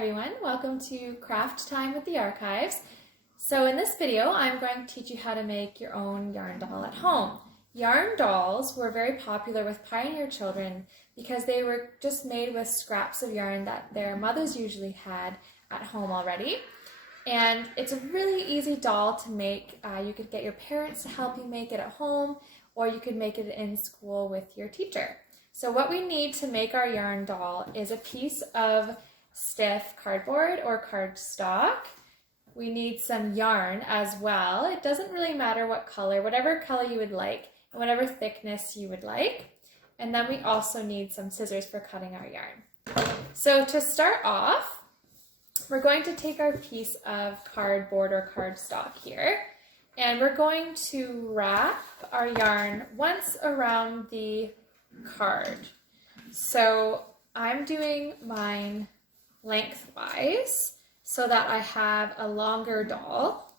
everyone, welcome to Craft Time with the Archives. So in this video, I'm going to teach you how to make your own yarn doll at home. Yarn dolls were very popular with pioneer children because they were just made with scraps of yarn that their mothers usually had at home already. And it's a really easy doll to make. You could get your parents to help you make it at home, or you could make it in school with your teacher. So what we need to make our yarn doll is a piece of stiff cardboard or cardstock. We need some yarn as well. It doesn't really matter what color, whatever color you would like, and whatever thickness you would like. And then we also need some scissors for cutting our yarn. So to start off, we're going to take our piece of cardboard or cardstock here, and we're going to wrap our yarn once around the card. So I'm doing mine lengthwise so that I have a longer doll.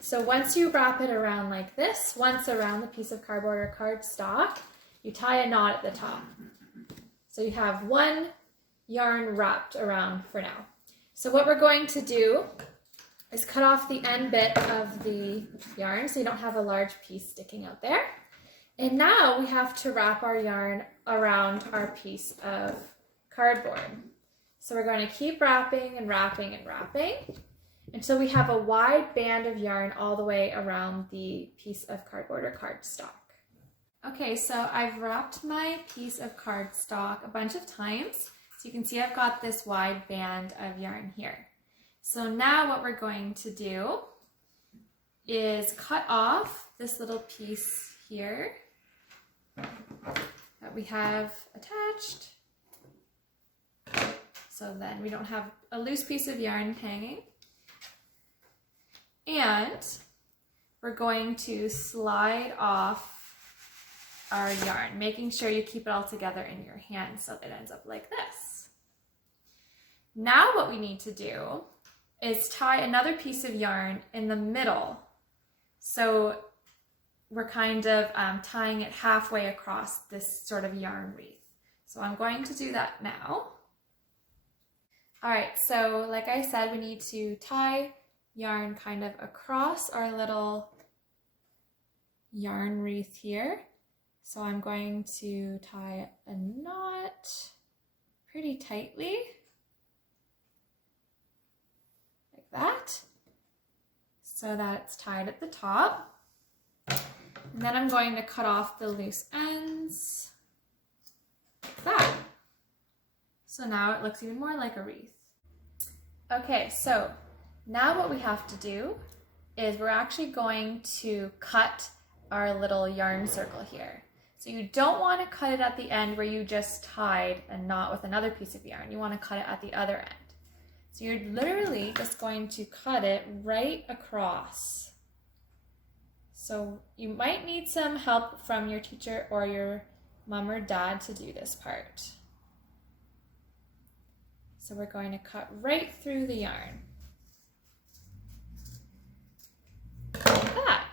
So once you wrap it around like this, once around the piece of cardboard or cardstock, you tie a knot at the top. So you have one yarn wrapped around for now. So what we're going to do is cut off the end bit of the yarn so you don't have a large piece sticking out there. And now we have to wrap our yarn around our piece of cardboard. So we're going to keep wrapping and wrapping and wrapping until we have a wide band of yarn all the way around the piece of cardboard or cardstock. Okay, so I've wrapped my piece of cardstock a bunch of times. So you can see I've got this wide band of yarn here. So now what we're going to do is cut off this little piece here that we have attached. So then we don't have a loose piece of yarn hanging. And we're going to slide off our yarn, making sure you keep it all together in your hand so it ends up like this. Now what we need to do is tie another piece of yarn in the middle. So we're kind of tying it halfway across this sort of yarn wreath. So I'm going to do that now. All right, so like I said, we need to tie yarn kind of across our little yarn wreath here. So I'm going to tie a knot pretty tightly, like that, so that it's tied at the top. And then I'm going to cut off the loose ends, like that. So now it looks even more like a wreath. Okay, so now what we have to do is we're actually going to cut our little yarn circle here. So you don't want to cut it at the end where you just tied a knot with another piece of yarn. You want to cut it at the other end. So you're literally just going to cut it right across. So you might need some help from your teacher or your mom or dad to do this part. So we're going to cut right through the yarn. Like that.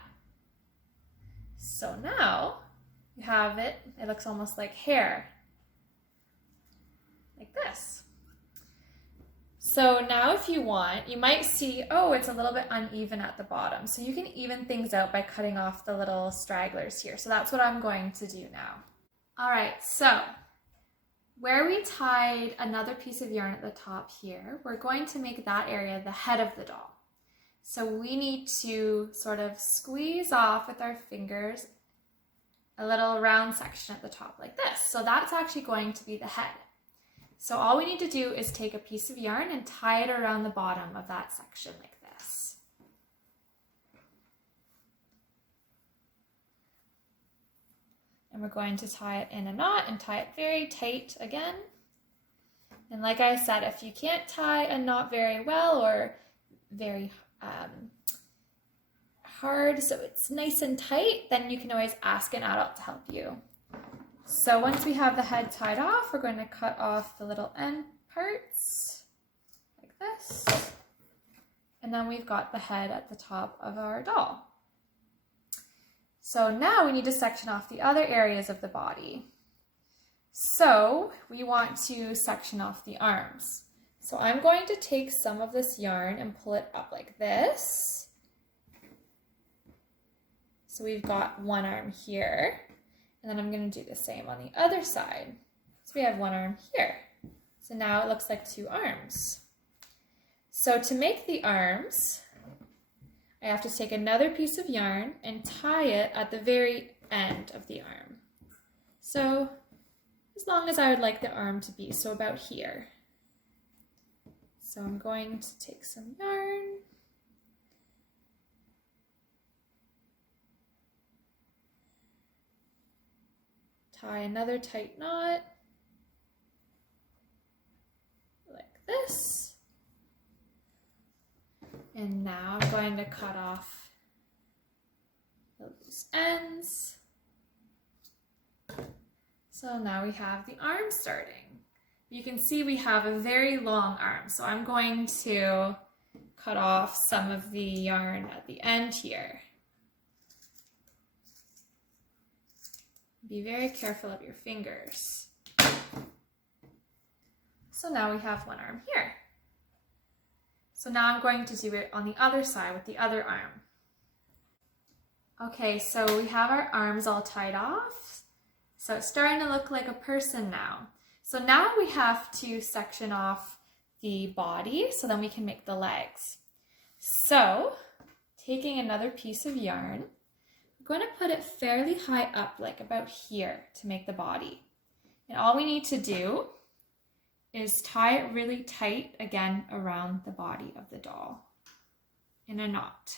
So now you have it, it looks almost like hair. Like this. So now if you want, you might see, oh, it's a little bit uneven at the bottom. So you can even things out by cutting off the little stragglers here. So that's what I'm going to do now. All right, so where we tied another piece of yarn at the top here, we're going to make that area the head of the doll. So we need to sort of squeeze off with our fingers a little round section at the top like this. So that's actually going to be the head. So all we need to do is take a piece of yarn and tie it around the bottom of that section like this. And we're going to tie it in a knot and tie it very tight again. And like I said, if you can't tie a knot very well or very hard so it's nice and tight, then you can always ask an adult to help you. So once we have the head tied off, we're going to cut off the little end parts like this. And then we've got the head at the top of our doll. So now we need to section off the other areas of the body. So we want to section off the arms. So I'm going to take some of this yarn and pull it up like this. So we've got one arm here, and then I'm going to do the same on the other side. So we have one arm here. So now it looks like two arms. So to make the arms, I have to take another piece of yarn and tie it at the very end of the arm. So as long as I would like the arm to be, so about here. So I'm going to take some yarn, tie another tight knot, like this. And now I'm going to cut off the loose ends. So now we have the arm starting. You can see we have a very long arm, so I'm going to cut off some of the yarn at the end here. Be very careful of your fingers. So now we have one arm here. So now I'm going to do it on the other side with the other arm. Okay, so we have our arms all tied off. So it's starting to look like a person now. So now we have to section off the body so then we can make the legs. So taking another piece of yarn, I'm going to put it fairly high up, like about here, to make the body. And all we need to do is tie it really tight again around the body of the doll in a knot.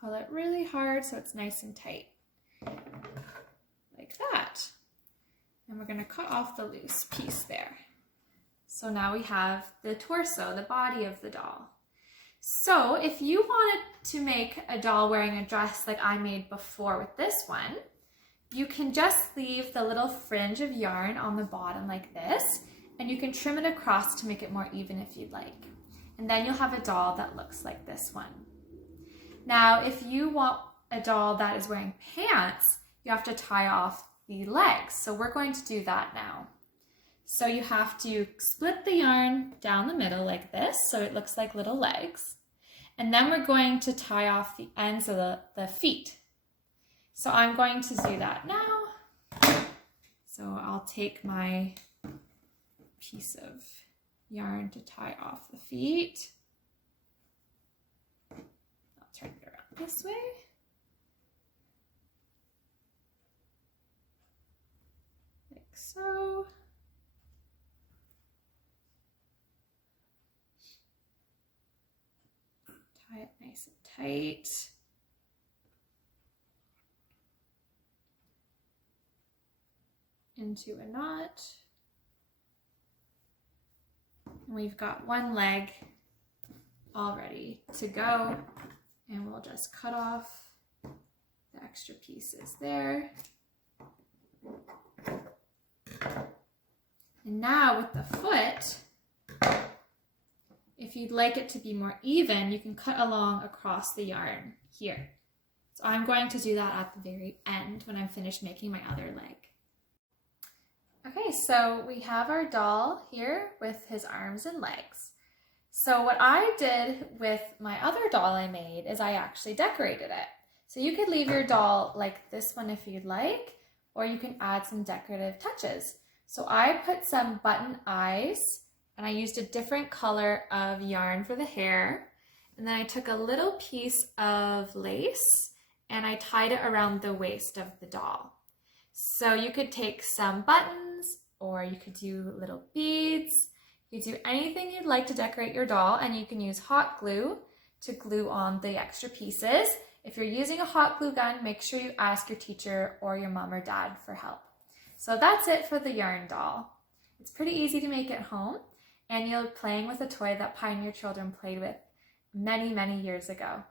Pull it really hard so it's nice and tight, like that. And we're going to cut off the loose piece there. So now we have the torso, the body of the doll. So if you wanted to make a doll wearing a dress like I made before with this one, you can just leave the little fringe of yarn on the bottom like this, and you can trim it across to make it more even if you'd like. And then you'll have a doll that looks like this one. Now, if you want a doll that is wearing pants, you have to tie off the legs. So we're going to do that now. So you have to split the yarn down the middle like this, so it looks like little legs. And then we're going to tie off the ends of the feet. So I'm going to do that now. So I'll take my piece of yarn to tie off the feet. I'll turn it around this way. Like so. Tie it nice and tight. Into a knot. And we've got one leg all ready to go. And we'll just cut off the extra pieces there. And now with the foot, if you'd like it to be more even, you can cut along across the yarn here. So I'm going to do that at the very end when I'm finished making my other leg. Okay, so we have our doll here with his arms and legs. So what I did with my other doll I made is I actually decorated it. So you could leave your doll like this one if you'd like, or you can add some decorative touches. So I put some button eyes, and I used a different color of yarn for the hair. And then I took a little piece of lace and I tied it around the waist of the doll. So you could take some buttons, or you could do little beads. You could do anything you'd like to decorate your doll, and you can use hot glue to glue on the extra pieces. If you're using a hot glue gun, make sure you ask your teacher or your mom or dad for help. So that's it for the yarn doll. It's pretty easy to make at home, and you're playing with a toy that Pioneer children played with many, many years ago.